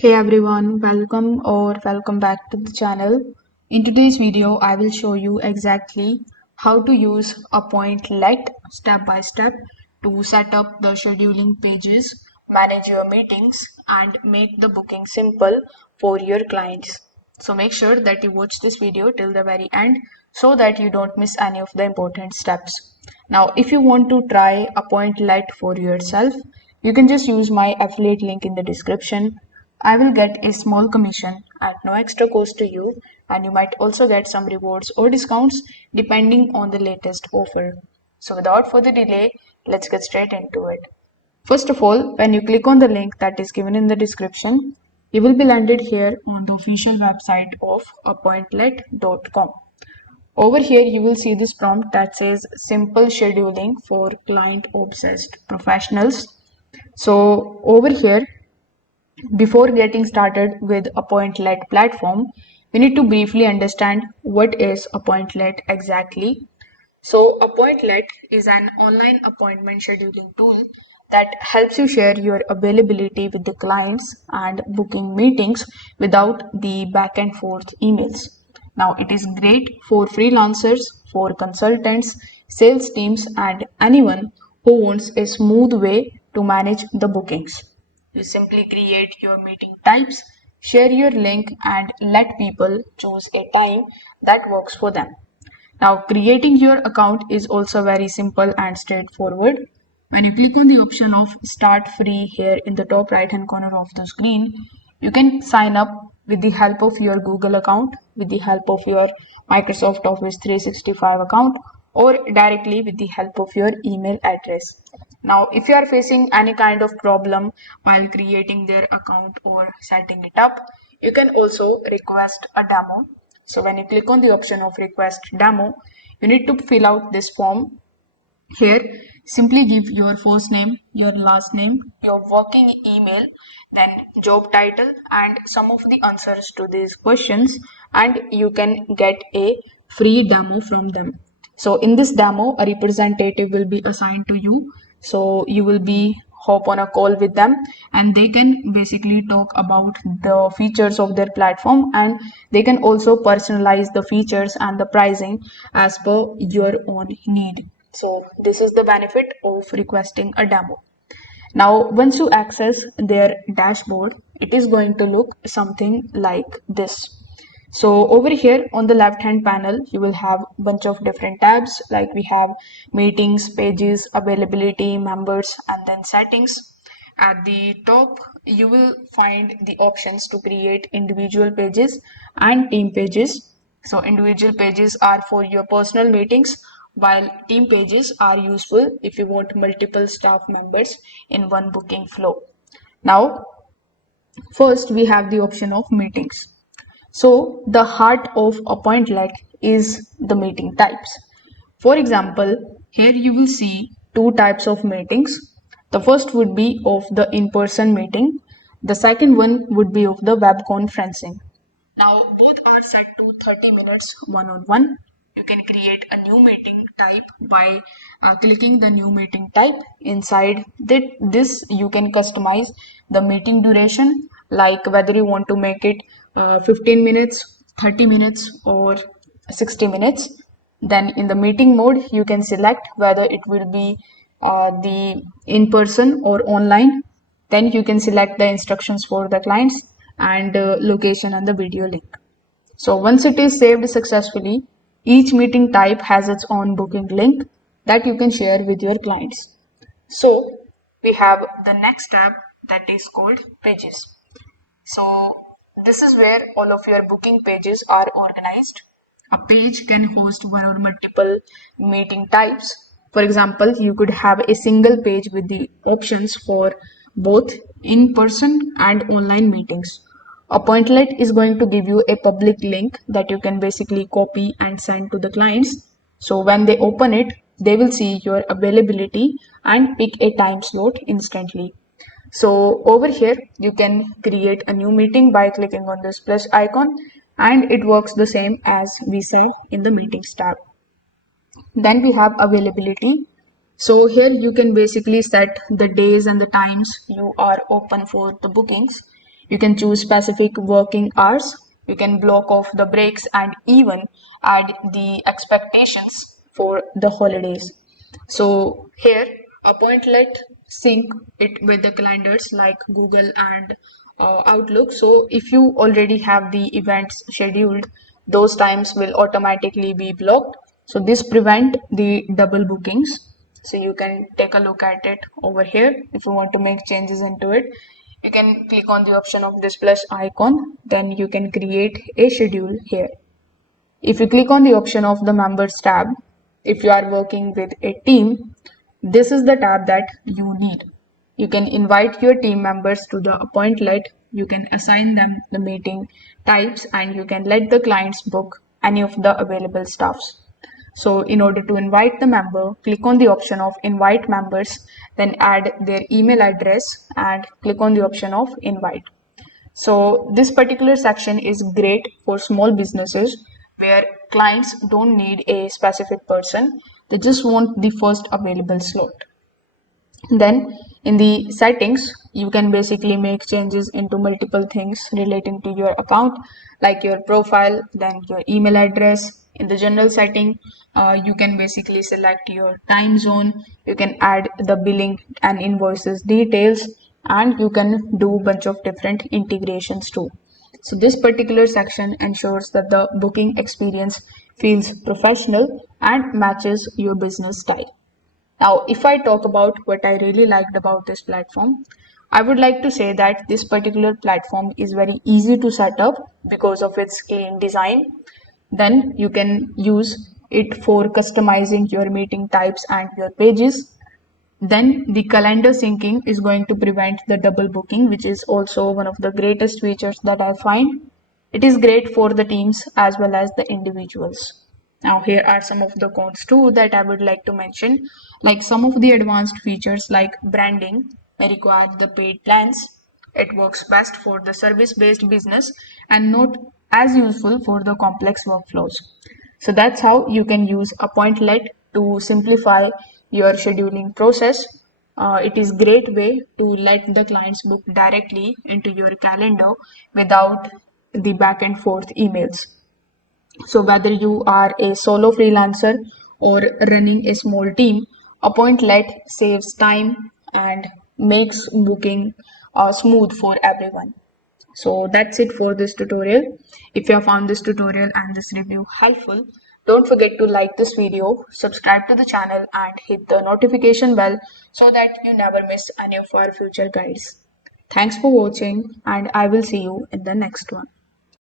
Hey everyone, welcome back to the channel. In today's video, I will show you exactly how to use Appointlet step by step to set up the scheduling pages, manage your meetings, and make the booking simple for your clients. So make sure that you watch this video till the very end so that you don't miss any of the important steps. Now, if you want to try Appointlet for yourself, you can just use my affiliate link in the description. I will get a small commission at no extra cost to you, and you might also get some rewards or discounts depending on the latest offer. So, without further delay, let's get straight into it. First of all, when you click on the link that is given in the description, you will be landed here on the official website of appointlet.com. Over here, you will see this prompt that says simple scheduling for client obsessed professionals. So, over here, before getting started with Appointlet platform, we need to briefly understand what is Appointlet exactly. So, Appointlet is an online appointment scheduling tool that helps you share your availability with the clients and booking meetings without the back and forth emails. Now, it is great for freelancers, for consultants, sales teams, and anyone who wants a smooth way to manage the bookings. You simply create your meeting types, share your link, and let people choose a time that works for them. Now, creating your account is also very simple and straightforward. When you click on the option of Start Free here in the top right hand corner of the screen, you can sign up with the help of your Google account, with the help of your Microsoft Office 365 account, or directly with the help of your email address. Now, if you are facing any kind of problem while creating their account or setting it up, you can also request a demo. So when you click on the option of request demo, you need to fill out this form. Here, simply give your first name, your last name, your working email, then job title, and some of the answers to these questions, and you can get a free demo from them. So in this demo, a representative will be assigned to you. So you will be hop on a call with them, and they can basically talk about the features of their platform, and they can also personalize the features and the pricing as per your own need. So this is the benefit of requesting a demo. Now, once you access their dashboard, it is going to look something like this. So over here on the left hand panel, you will have a bunch of different tabs, like we have meetings, pages, availability, members, and then settings. At the top, you will find the options to create individual pages and team pages. So individual pages are for your personal meetings, while team pages are useful if you want multiple staff members in one booking flow. Now, first we have the option of meetings. So the heart of Appointlet is the meeting types. For example, here you will see two types of meetings. The first would be of the in-person meeting. The second one would be of the web conferencing. Now, both are set to 30 minutes one-on-one. You can create a new meeting type by clicking the new meeting type. Inside this, you can customize the meeting duration, like whether you want to make it 15 minutes, 30 minutes, or 60 minutes. Then in the meeting mode, you can select whether it will be the in-person or online. Then you can select the instructions for the clients and location and the video link. So once it is saved successfully, each meeting type has its own booking link that you can share with your clients. So we have the next tab that is called pages. So this is where all of your booking pages are organized. A page can host one or multiple meeting types. For example, you could have a single page with the options for both in-person and online meetings. Appointlet is going to give you a public link that you can basically copy and send to the clients. So when they open it, they will see your availability and pick a time slot instantly. So over here, you can create a new meeting by clicking on this plus icon, and it works the same as we saw in the meetings tab. Then we have availability. So here you can basically set the days and the times you are open for the bookings. You can choose specific working hours. You can block off the breaks and even add the expectations for the holidays. So here, Appointlet sync it with the calendars like Google and Outlook. So if you already have the events scheduled, those times will automatically be blocked. So this prevent the double bookings. So you can take a look at it over here. If you want to make changes into it, you can click on the option of this plus icon. Then you can create a schedule here. If you click on the option of the members tab, if you are working with a team, this is the tab that you need. You can invite your team members to the appointlet, you can assign them the meeting types, and you can let the clients book any of the available staffs. So in order to invite the member, click on the option of invite members, then add their email address and click on the option of invite. So this particular section is great for small businesses where clients don't need a specific person. They just want the first available slot. Then in the settings, you can basically make changes into multiple things relating to your account, like your profile, then your email address. In the general setting, you can basically select your time zone. You can add the billing and invoices details, and you can do a bunch of different integrations too. So this particular section ensures that the booking experience feels professional and matches your business style. Now, if I talk about what I really liked about this platform, I would like to say that this particular platform is very easy to set up because of its clean design. Then you can use it for customizing your meeting types and your pages. Then the calendar syncing is going to prevent the double booking, which is also one of the greatest features that I find. It is great for the teams as well as the individuals. Now, here are some of the cons too that I would like to mention. Like some of the advanced features like branding may require the paid plans. It works best for the service-based business and not as useful for the complex workflows. So that's how you can use Appointlet to simplify your scheduling process. It is great way to let the clients book directly into your calendar without the back and forth emails. So whether you are a solo freelancer or running a small team, Appointlet saves time and makes booking smooth for everyone. So that's it for this tutorial. If you have found this tutorial and this review helpful, don't forget to like this video, subscribe to the channel and hit the notification bell so that you never miss any of our future guides. Thanks for watching and I will see you in the next one.